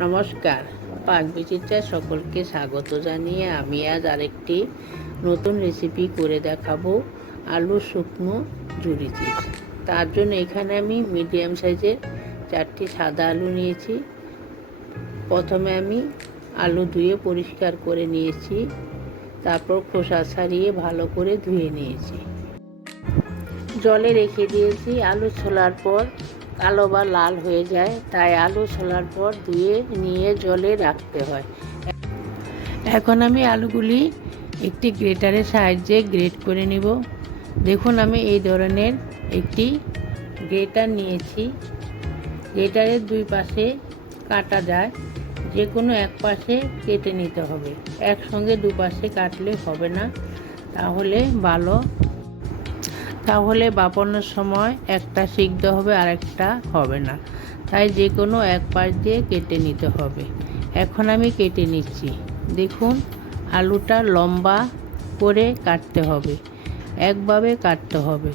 নমস্কার, পাকবিচিত্রায় সকলকে স্বাগত জানিয়ে আমি আজ আরেকটি নতুন রেসিপি করে দেখাবো, আলু শুকনো ঝুরি চিপস। তার জন্য এখানে আমি মিডিয়াম সাইজের 4টি সাদা আলু নিয়েছি। প্রথমে আমি আলু ধুয়ে পরিষ্কার করে নিয়েছি, তারপর খোসা ছাড়িয়ে ভালো করে ধুয়ে নিয়েছি। জলে রেখে দিয়েছি। আলু ছোলার পর কালো বা লাল হয়ে যায়, তাই আলু ছোলার পর ধুয়ে নিয়ে জলে রাখতে হয়। এখন আমি আলুগুলি একটি গ্রেটারের সাহায্যে গ্রেট করে নিব। দেখুন, আমি এই ধরনের একটি গ্রেটার নিয়েছি। গ্রেটারের দুই পাশে কাটা যায়, যে কোনো এক পাশে কেটে নিতে হবে। একসঙ্গে দুপাশে কাটলে হবে না, তাহলে বাপানোর সময় একটা সিদ্ধ হবে আর একটা হবে না, তাই যে কোনো এক পাশ দিয়ে কেটে নিতে হবে। এখন আমি কেটে নিচ্ছি। দেখুন, আলুটা লম্বা করে কাটতে হবে, একভাবে কাটতে হবে।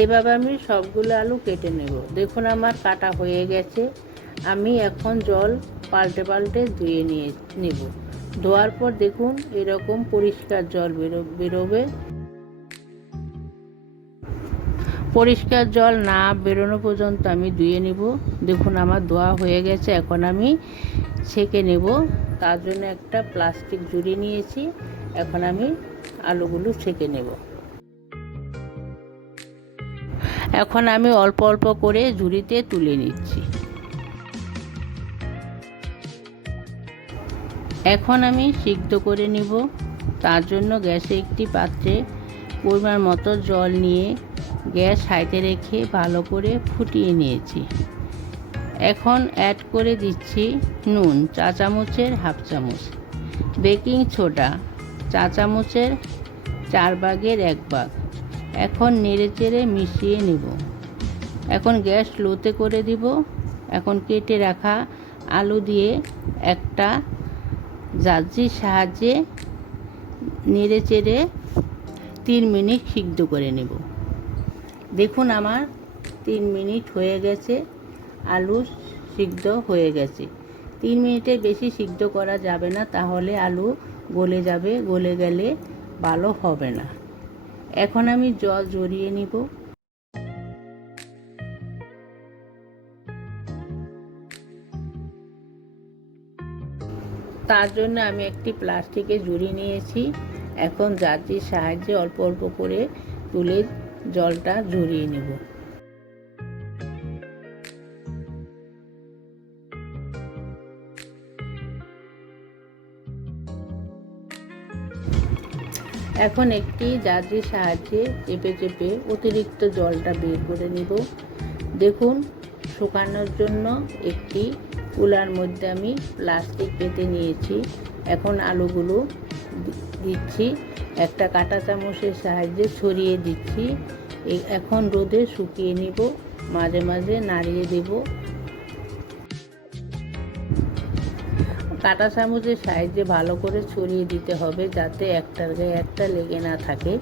এভাবে আমি সবগুলো আলু কেটে নেব। দেখুন, আমার কাটা হয়ে গেছে। আমি এখন জল পাল্টে পাল্টে ধুয়ে নেব। ধোয়ার পর দেখুন এরকম পরিষ্কার জল বেরোবে। পরিষ্কার জল না বেরোনো পর্যন্ত আমি ধুয়ে নেব। দেখুন, আমার ধোয়া হয়ে গেছে। এখন আমি ছেঁকে নেব। তার জন্য একটা প্লাস্টিক ঝুড়ি নিয়েছি। এখন আমি আলুগুলো ছেঁকে নেব। এখন আমি অল্প অল্প করে ঝুড়িতে তুলে নিচ্ছি। এখন আমি সিদ্ধ করে নিব। তার জন্য গ্যাসে একটি পাত্রে পরিমাণ মতো জল নিয়ে গ্যাস হাইতে রেখে ভালো করে ফুটিয়ে নিয়েছি। এখন অ্যাড করে দিচ্ছি নুন 1 চামচের 1/2 চামচ, বেকিং সোডা 4 চামচের 4 ভাগের 1 ভাগ। এখন নেড়েচেড়ে মিশিয়ে নেব। এখন গ্যাস লোতে করে দিব। এখন কেটে রাখা আলু দিয়ে একটা ঝাঁঝরির সাহায্যে নেড়েচেড়ে 3 মিনিট সিদ্ধ করে নেব। দেখুন, আমার 3 মিনিট হয়ে গেছে। আলু সিদ্ধ হয়ে গেছে। 3 মিনিটের বেশি সিদ্ধ করা যাবে না, তাহলে আলু গলে যাবে। গলে গেলে ভালো হবে না। এখন আমি জল ঝরিয়ে নিব। তার জন্য আমি একটি প্লাস্টিকের ঝুড়ি নিয়েছি। এখন ঝাঁঝরির সাহায্যে অল্প অল্প করে তুলে জলটা ঝরিয়ে নেব। এখন একটি ঝাঁঝরির সাহায্যে চেপে চেপে অতিরিক্ত জলটা বের করে নিব। দেখুন, শুকানোর জন্য একটি কুলার মধ্যে আমি প্লাস্টিক পেতে নিয়েছি। এখন আলুগুলো দিচ্ছি, একটা কাঁটা চামচের সাহায্যে ছড়িয়ে দিচ্ছি। এখন রোদে শুকিয়ে নিব। মাঝে মাঝে নাড়িয়ে দেব। কাঁটা চামচের সাহায্যে ভালো করে ছড়িয়ে দিতে হবে, যাতে একটার গায়ে একটা লেগে না থাকে।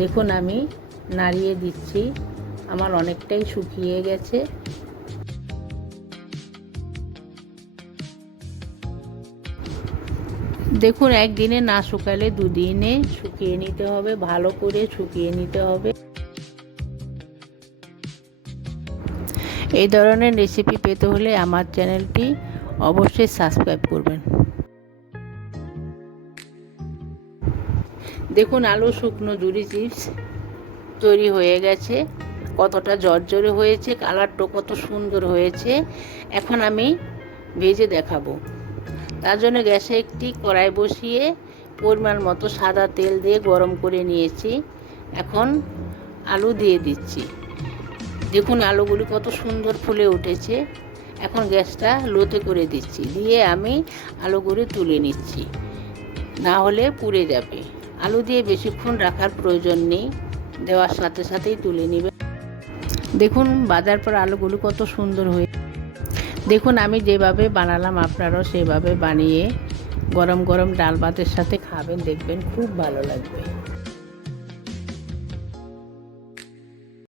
দেখুন, আমি নাড়িয়ে দিচ্ছি। আমার অনেকটাই শুকিয়ে গেছে। দেখুন, একদিনে না শুকালে 2 দিনে শুকিয়ে নিতে হবে, ভালো করে শুকিয়ে নিতে হবে। এই ধরনের রেসিপি পেতে হলে আমার চ্যানেলটি অবশ্যই সাবস্ক্রাইব করবেন। দেখুন, আলু শুকনো ঝুরি চিপস তৈরি হয়ে গেছে। কতটা ঝরঝরে হয়েছে, কালারটা কত সুন্দর হয়েছে। এখন আমি ভেজে দেখাবো। তার জন্য গ্যাসে একটি কড়াই বসিয়ে পরিমাণ মতো সাদা তেল দিয়ে গরম করে নিয়েছি। এখন আলু দিয়ে দিচ্ছি। দেখুন, আলুগুলি কত সুন্দর ফুলে উঠেছে। এখন গ্যাসটা লোতে করে দিচ্ছি, দিয়ে আমি আলুগুলি তুলে নিচ্ছি, না হলে পুড়ে যাবে। আলু দিয়ে বেশিক্ষণ রাখার প্রয়োজন নেই, দেওয়ার সাথে সাথেই তুলে নেবে। দেখুন, ভাজার পর আলুগুলো কত সুন্দর হয়ে। দেখুন, আমি যেভাবে বানালাম আপনারাও সেভাবে বানিয়ে গরম গরম ডাল ভাতের সাথে খাবেন, দেখবেন খুব ভালো লাগবে।